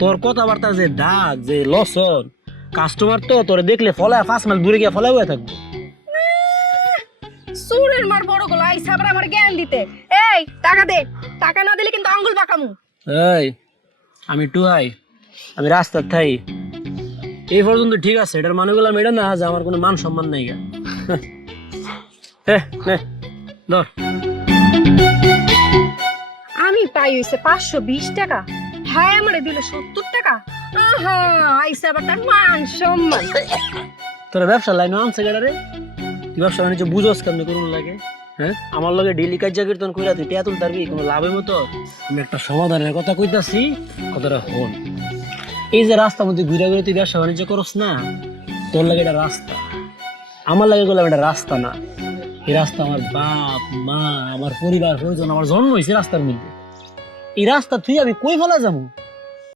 তোর কথাবার্তার যে ডাক যে লসন, কাস্টমার তো তোরে দেখলে ফলায় 5 মাইল দূরে গিয়ে ফলায় হয়ে থাকবে। সুরের মার বড় গলা আইসা আবার আমার জ্ঞান দিতে। এই টাকা দে, টাকা না দিলে কিন্তু আঙ্গুল বাঁকামু। এই আমি টুহাই, আমি রাস্তার থাই, এই পর্যন্ত ঠিক আছে। এটার মানে বললাম এটা না যে আমার কোনো মান সম্মান নাই গা। নে ধর। আমি পাই হইছে 520 টাকা, হ্যাঁ আমারে দিল 70 টাকা। আহা, আইসা আবার তার মান সম্মান। তোর ব্যবসা লাইন আনছে গেটারে, তুই ব্যবসা বাণিজ্য বুঝোস কেমনি করুন লাগে? হ্যাঁ, আমার লগে ডেলি কাজ কীর্তন কইরা তুই টিয়া তুল তারবি কোনো লাভের মতো? আমি একটা সমাধানের কথা কইতাছি, কথাটা হন। এই যে রাস্তার মধ্যে ঘুরে ঘুরে তুই ব্যবসা বাণিজ্য করস না, তোর লাগে এটা রাস্তা, আমার লাগে গেলাম এটা রাস্তা না। এই রাস্তা আমার বাপ মা, আমার পরিবার পরিজন, আমার জন্ম হয়েছে রাস্তার মধ্যে। এই রাস্তা তুই আমি কই ফেলা যাবো?